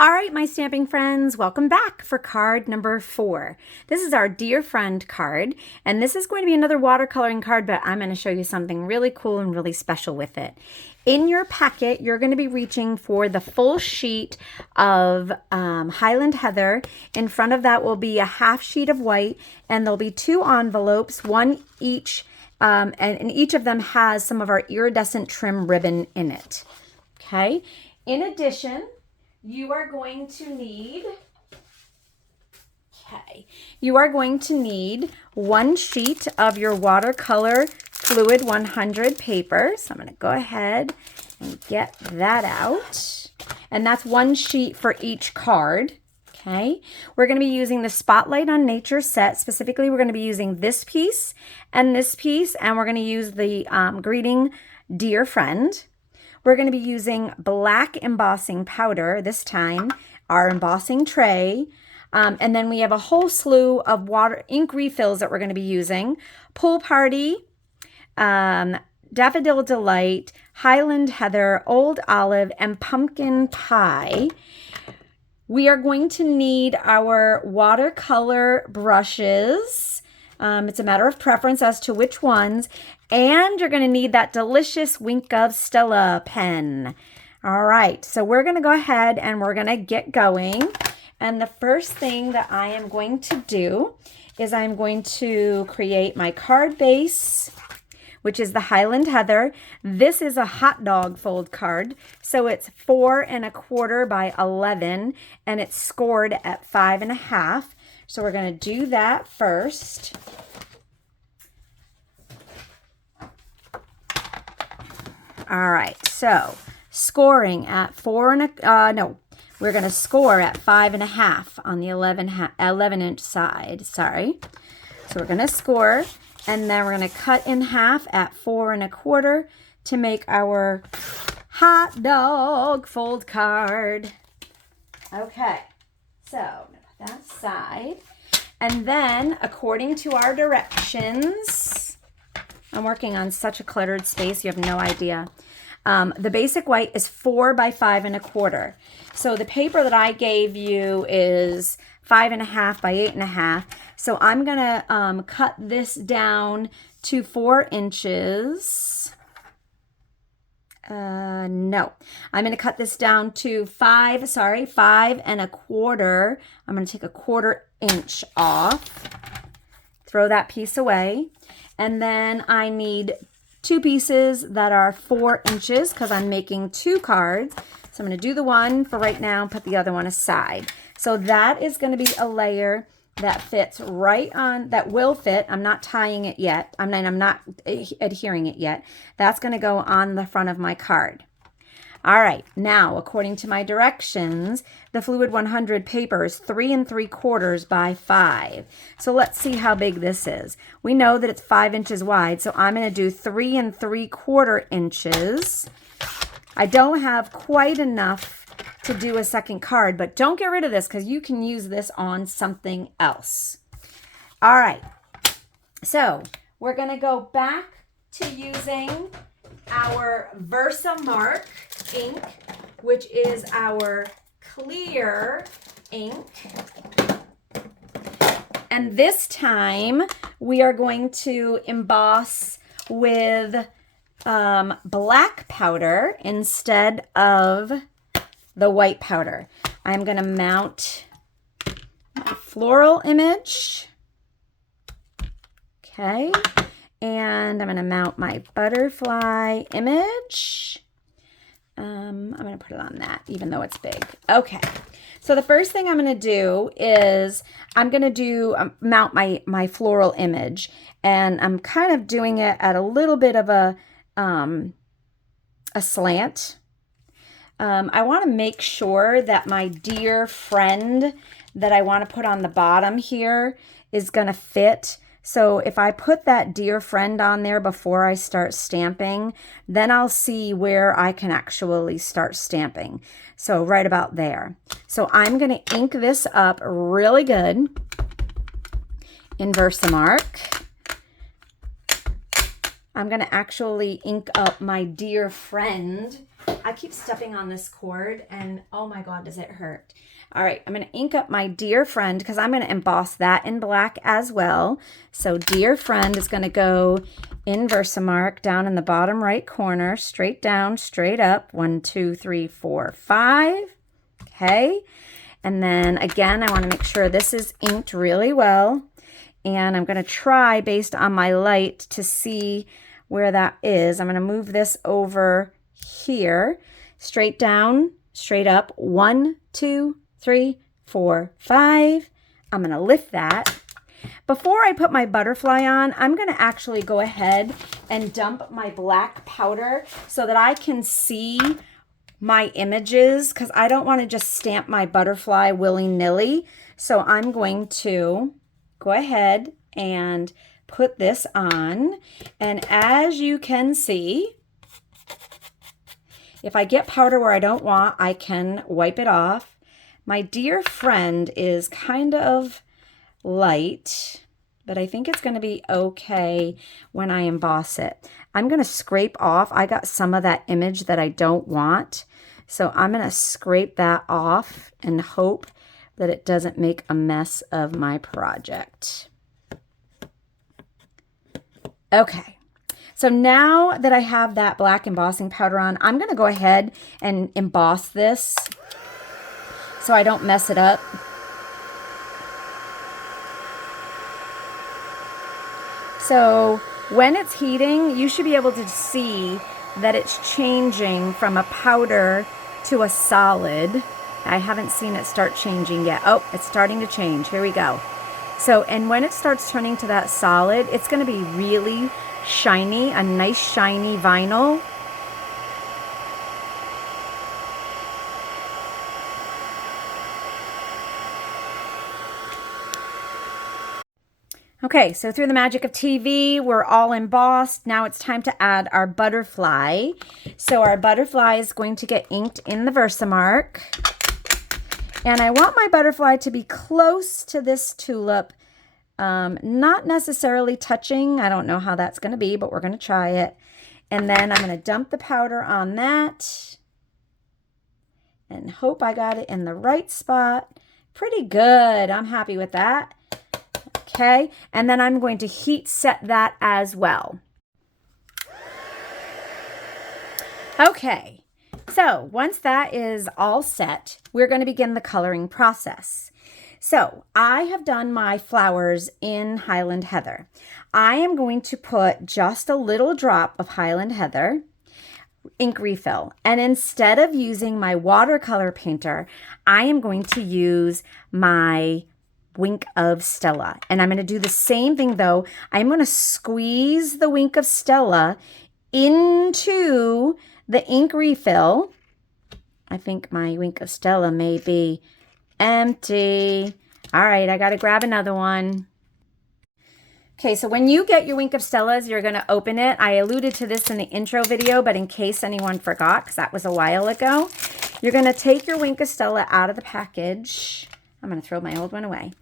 All right, my stamping friends, welcome back for card number 4. This is our Dear Friend card, and this is going to be another watercoloring card, but I'm going to show you something really cool and really special with it. In your packet, you're going to be reaching for the full sheet of Highland Heather. In front of that will be a half sheet of white, and there'll be 2 envelopes, one each, and each of them has some of our iridescent trim ribbon in it. Okay. In addition, you are going to need, one sheet of your watercolor Fluid 100 paper. So I'm going to go ahead and get that out. And that's one sheet for each card. Okay. We're going to be using the Spotlight on Nature set. Specifically, we're going to be using this piece, and we're going to use the Greeting Dear Friend. We're going to be using black embossing powder this time, our embossing tray, and then we have a whole slew of water ink refills that we're going to be using. Pool Party, Daffodil Delight, Highland Heather, Old Olive, and Pumpkin Pie. We are going to need our watercolor brushes. It's a matter of preference as to which ones. And you're going to need that delicious Wink of Stella pen. All right, so we're going to go ahead and we're going to get going. And the first thing that I am going to do is I'm going to create my card base, which is the Highland Heather. This is a hot dog fold card. So it's 4 1/4 by 11, and it's scored at 5 1/2. So we're going to do that first. All right, so scoring at we're going to score at 5 1/2 on the 11-inch side, sorry. So we're going to score, and then we're going to cut in half at 4 1/4 to make our hot dog fold card. Okay, so I'm going to put that aside. And then, according to our directions, I'm working on such a cluttered space, you have no idea. The basic white is 4 by 5 1/4. So the paper that I gave you is 5 1/2 by 8 1/2. So I'm going to cut this down to 4 inches. No, I'm going to cut this down to 5 1/4. I'm going to take a 1/4 inch off. Throw that piece away. And then I need 2 pieces that are 4 inches because I'm making 2 cards. So I'm going to do the one for right now and put the other one aside. So that is going to be a layer that fits right on, that will fit. I'm not tying it yet. I'm not adhering it yet. That's going to go on the front of my card. All right, now, according to my directions, the Fluid 100 paper is 3 3/4 by 5. So let's see how big this is. We know that it's 5 inches wide, so I'm going to do 3 3/4 inches. I don't have quite enough to do a second card, but don't get rid of this because you can use this on something else. All right, so we're going to go back to using our Versamark ink, which is our clear ink. And this time we are going to emboss with black powder instead of the white powder. I'm going to mount my floral image. Okay. And I'm going to mount my butterfly image. I'm going to put it on that, even though it's big. Okay. So the first thing I'm going to do is I'm going to mount my floral image. And I'm kind of doing it at a little bit of a slant. I want to make sure that my dear friend that I want to put on the bottom here is going to fit. So if I put that dear friend on there before I start stamping, then I'll see where I can actually start stamping. So right about there. So I'm going to ink this up really good in Versamark. I'm going to actually ink up my dear friend. I keep stepping on this cord and oh my God, does it hurt. All right, I'm going to ink up my Dear Friend because I'm going to emboss that in black as well. So Dear Friend is going to go in Versamark down in the bottom right corner, straight down, straight up. 1, 2, 3, 4, 5. Okay. And then again, I want to make sure this is inked really well. And I'm going to try based on my light to see where that is. I'm going to move this over here, straight down, straight up. 1, 2, 3, 4, 5. I'm going to lift that. Before I put my butterfly on, I'm going to actually go ahead and dump my black powder so that I can see my images, because I don't want to just stamp my butterfly willy-nilly. So I'm going to go ahead and put this on. And as you can see, if I get powder where I don't want, I can wipe it off. My Dear Friend is kind of light, but I think it's going to be okay when I emboss it. I'm going to scrape off. I got some of that image that I don't want. So I'm going to scrape that off and hope that it doesn't make a mess of my project. Okay. So now that I have that black embossing powder on, I'm going to go ahead and emboss this so I don't mess it up. So when it's heating, you should be able to see that it's changing from a powder to a solid. I haven't seen it start changing yet. Oh, it's starting to change. Here we go. So, and when it starts turning to that solid, it's going to be really shiny, a nice shiny vinyl. Okay, so through the magic of TV, we're all embossed. Now it's time to add our butterfly. So our butterfly is going to get inked in the Versamark. And I want my butterfly to be close to this tulip, not necessarily touching. I don't know how that's going to be, but we're going to try it. And then I'm going to dump the powder on that and hope I got it in the right spot. Pretty good. I'm happy with that. Okay, and then I'm going to heat set that as well. Okay, so once that is all set, we're going to begin the coloring process. So I have done my flowers in Highland Heather. I am going to put just a little drop of Highland Heather ink refill, and instead of using my watercolor painter, I am going to use my Wink of Stella. And I'm going to do the same thing though. I'm going to squeeze the Wink of Stella into the ink refill. I think my Wink of Stella may be empty. All right, I got to grab another one. Okay, so when you get your Wink of Stellas, you're going to open it. I alluded to this in the intro video, but in case anyone forgot, because that was a while ago, you're going to take your Wink of Stella out of the package. I'm going to throw my old one away.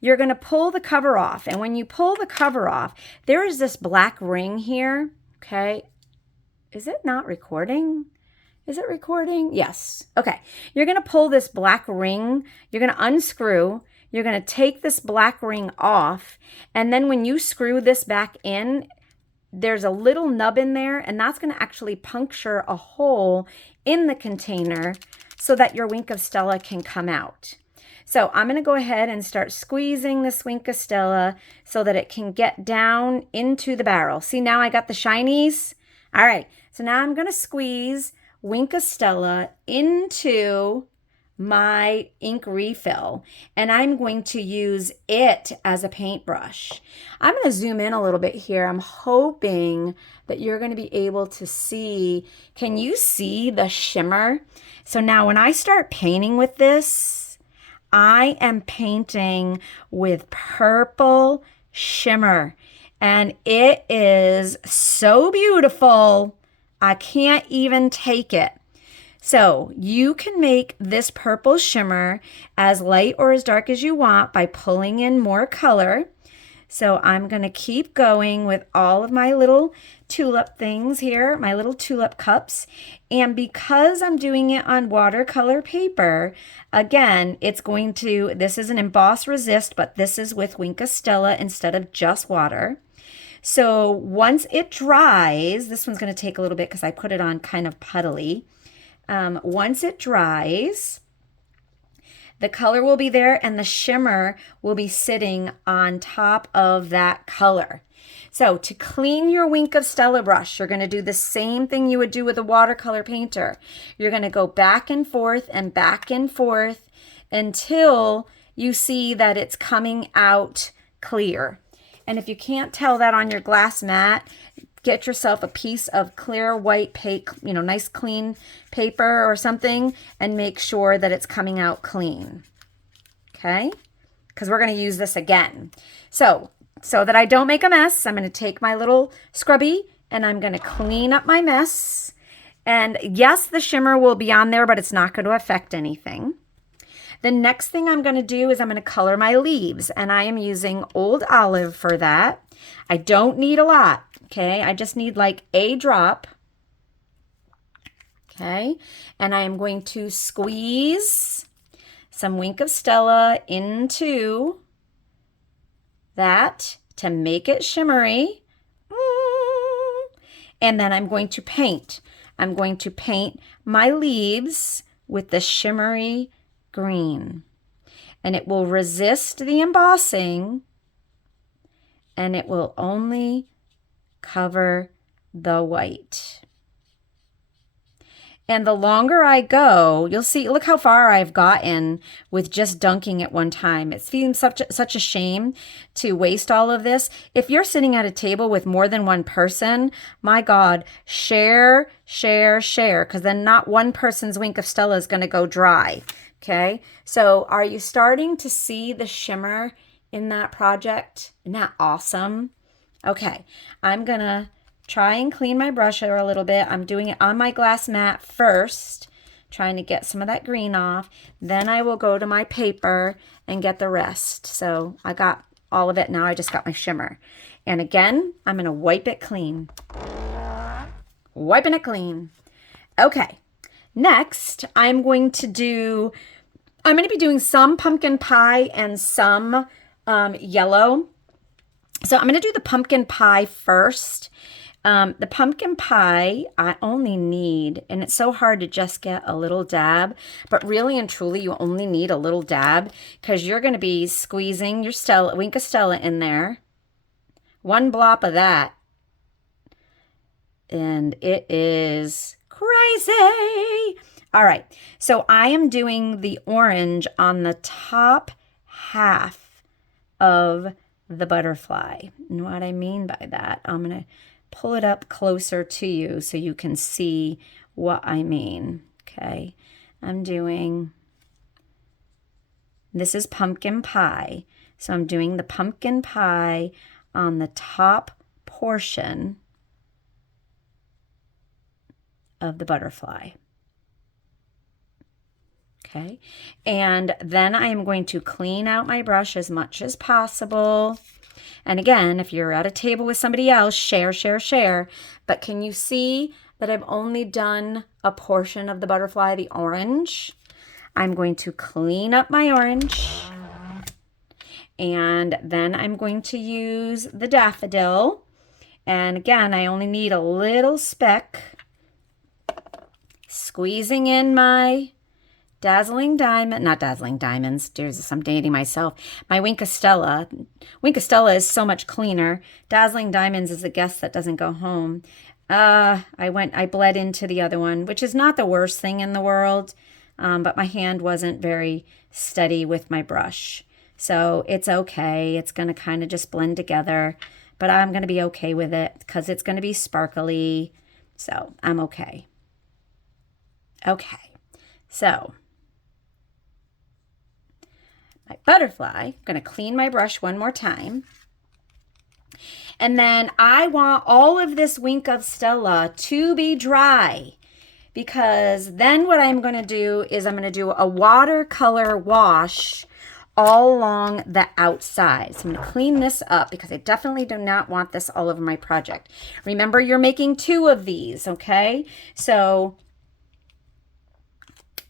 You're going to pull the cover off. And when you pull the cover off, there is this black ring here. Okay. Is it not recording? Is it recording? Yes. Okay. You're going to pull this black ring. You're going to unscrew. You're going to take this black ring off. And then when you screw this back in, there's a little nub in there. And that's going to actually puncture a hole in the container so that your Wink of Stella can come out. So I'm going to go ahead and start squeezing this Wink of Stella so that it can get down into the barrel. See, now I got the shinies. All right, so now I'm going to squeeze Wink of Stella into my ink refill, and I'm going to use it as a paintbrush. I'm going to zoom in a little bit here. I'm hoping that you're going to be able to see. Can you see the shimmer? So now when I start painting with this, I am painting with purple shimmer, and it is so beautiful. I can't even take it. So you can make this purple shimmer as light or as dark as you want by pulling in more color. So I'm going to keep going with all of my little tulip things here, my little tulip cups. And because I'm doing it on watercolor paper, again, this is an emboss resist, but this is with Wink of Stella instead of just water. So once it dries, this one's going to take a little bit because I put it on kind of puddly. Once it dries, the color will be there and the shimmer will be sitting on top of that color. So to clean your Wink of Stella brush, you're going to do the same thing you would do with a watercolor painter. You're going to go back and forth until you see that it's coming out clear. And if you can't tell that on your glass mat, get yourself a piece of clear white paper, nice clean paper or something, and make sure that it's coming out clean. Okay? Because we're going to use this again. So that I don't make a mess, I'm going to take my little scrubby and I'm going to clean up my mess. And yes, the shimmer will be on there, but it's not going to affect anything. The next thing I'm going to do is I'm going to color my leaves, and I am using Old Olive for that. I don't need a lot, okay? I just need like a drop, okay? And I am going to squeeze some Wink of Stella into that to make it shimmery. And then I'm going to paint. I'm going to paint my leaves with the shimmery green, and it will resist the embossing, and it will only cover the white. And the longer I go, you'll see, look how far I've gotten with just dunking at one time. It seems such a shame to waste all of this. If you're sitting at a table with more than one person, my God, share, because then not one person's Wink of Stella is going to go dry. Okay, so are you starting to see the shimmer in that project? Isn't that awesome? Okay, I'm going to try and clean my brush a little bit. I'm doing it on my glass mat first, trying to get some of that green off. Then I will go to my paper and get the rest. So I got all of it. Now I just got my shimmer. And again, I'm going to wipe it clean. Wiping it clean. Okay. Next, I'm going to be doing some pumpkin pie and some yellow. So I'm going to do the pumpkin pie first. The pumpkin pie, I only need, and it's so hard to just get a little dab, but really and truly you only need a little dab because you're going to be squeezing your Wink of Stella in there. One blop of that. And it is crazy. All right, so I am doing the orange on the top half of the butterfly. And what I mean by that, I'm going to pull it up closer to you so you can see what I mean. Okay, this is pumpkin pie. So I'm doing the pumpkin pie on the top portion of the butterfly. Okay, and then I am going to clean out my brush as much as possible. And again, if you're at a table with somebody else, share. But can you see that I've only done a portion of the butterfly, the orange? I'm going to clean up my orange. And then I'm going to use the daffodil. And again, I only need a little speck. Squeezing in my Dazzling Diamond, not Dazzling Diamonds, I'm dating myself. My Wink of Stella. Wink of Stella is so much cleaner. Dazzling Diamonds is a guest that doesn't go home. I bled into the other one, which is not the worst thing in the world, but my hand wasn't very steady with my brush. So it's okay. It's going to kind of just blend together, but I'm going to be okay with it because it's going to be sparkly. So I'm okay. Okay, so my butterfly, I'm going to clean my brush one more time. And then I want all of this Wink of Stella to be dry, because then what I'm going to do is I'm going to do a watercolor wash all along the outside. So I'm going to clean this up because I definitely do not want this all over my project. Remember, you're making 2 of these, okay? So,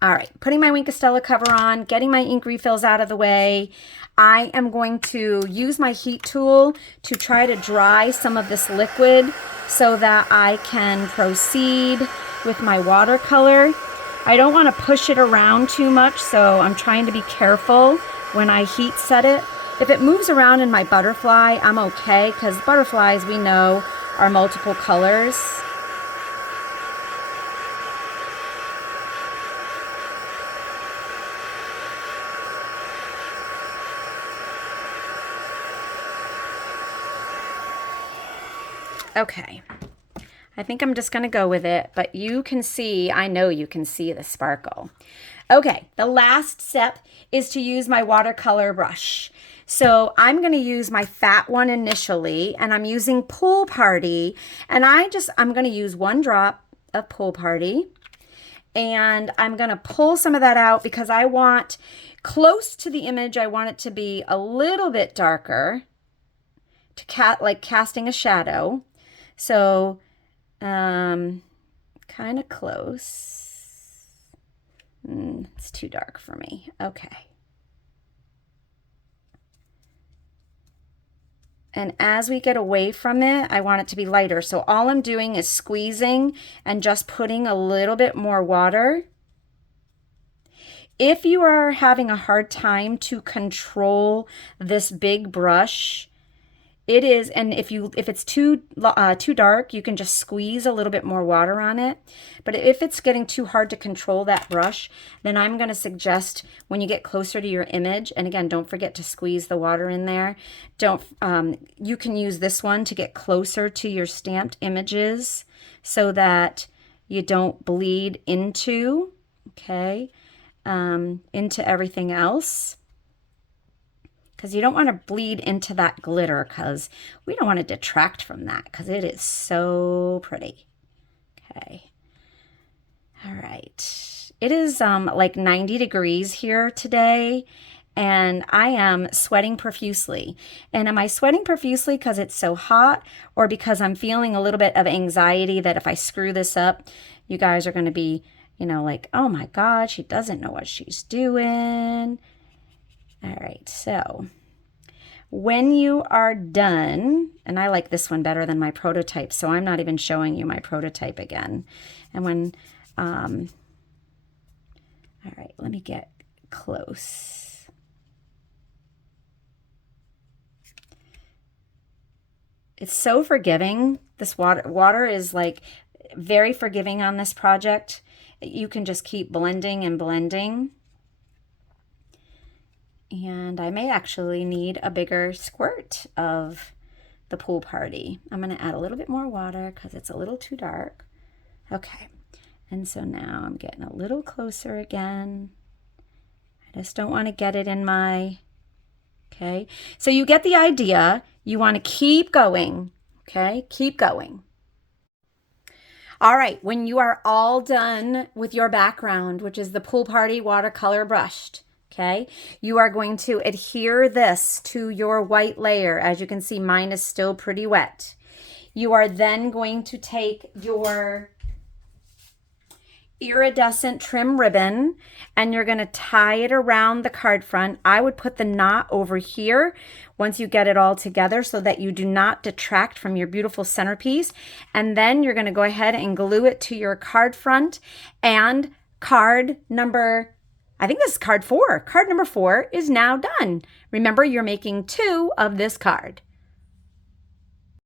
all right, putting my Wink of Stella cover on, getting my ink refills out of the way. I am going to use my heat tool to try to dry some of this liquid so that I can proceed with my watercolor. I don't want to push it around too much, so I'm trying to be careful when I heat set it. If it moves around in my butterfly, I'm okay, because butterflies, we know, are multiple colors. Okay, I think I'm just gonna go with it, but you can see, I know you can see the sparkle. Okay, the last step is to use my watercolor brush. So I'm gonna use my fat one initially, and I'm using Pool Party, and I'm gonna use 1 drop of Pool Party, and I'm gonna pull some of that out because I want close to the image, I want it to be a little bit darker, like casting a shadow. So, kind of close. It's too dark for me. Okay. And as we get away from it, I want it to be lighter. So all I'm doing is squeezing and just putting a little bit more water. If you are having a hard time to control this big brush, it is, and if it's too dark, you can just squeeze a little bit more water on it. But if it's getting too hard to control that brush, then I'm going to suggest when you get closer to your image, and again, don't forget to squeeze the water in there. You can use this one to get closer to your stamped images so that you don't bleed into, okay, into everything else. Because you don't want to bleed into that glitter, because we don't want to detract from that, because it is so pretty. Okay. All right. It is like 90 degrees here today, and I am sweating profusely. And am I sweating profusely because it's so hot, or because I'm feeling a little bit of anxiety that if I screw this up, you guys are going to be, like, oh my God, she doesn't know what she's doing. All right, so when you are done, and I like this one better than my prototype, so I'm not even showing you my prototype again. And when, all right, let me get close. It's so forgiving. This water is like very forgiving on this project. You can just keep blending and blending. And I may actually need a bigger squirt of the Pool Party. I'm going to add a little bit more water because it's a little too dark. Okay, and so now I'm getting a little closer again. I just don't want to get it in my, okay. So you get the idea. You want to keep going, okay? Keep going. All right, when you are all done with your background, which is the Pool Party watercolor brushed, okay, you are going to adhere this to your white layer. As you can see, mine is still pretty wet. You are then going to take your iridescent trim ribbon and you're going to tie it around the card front. I would put the knot over here once you get it all together so that you do not detract from your beautiful centerpiece. And then you're going to go ahead and glue it to your card front, and card number, I think this is card 4. Card number 4 is now done. Remember, you're making 2 of this card.